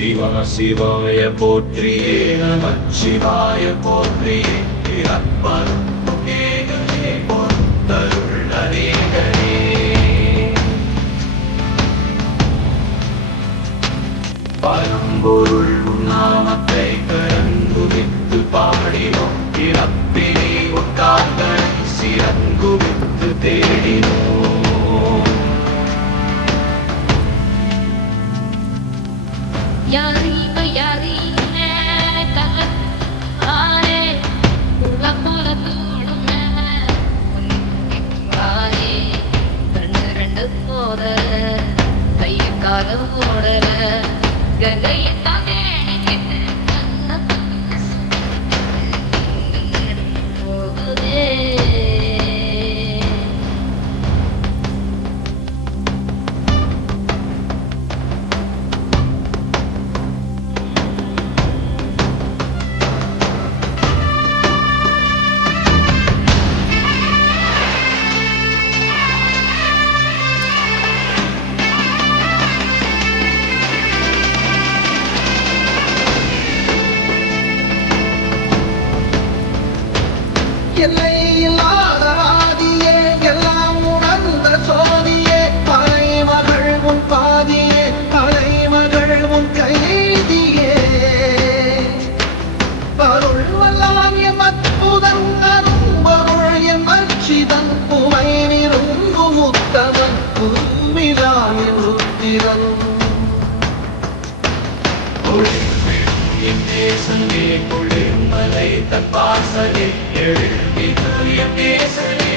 சிவாய போற்றியே நமச்சிவாய போற்றியே இறப்பரும் ஏகமே பொறுத்தருள் அநேகனே. பரம்பொருள் நாமத்தை கரங்குவித்து பாடினோம், இறப்பினை உட்கார்களை சிறங்குவித்து தேடினோம். எல்லை இல்லாத ஆதியே, எல்லாம் உணர்ந்த சோதியே, தலைமகள் உன் பாதியே, தலைமகள் உன் கைதியே, அருள் வல்லான் என் அற்புதன் அரும்பருள் என் அச்சிதன் புவை விரும்பு முத்தவன் பூமிதான் என் ருத்திரன். என் தேசமே குளிர்மலை தப்பாசலே எழுதி என் தேசமே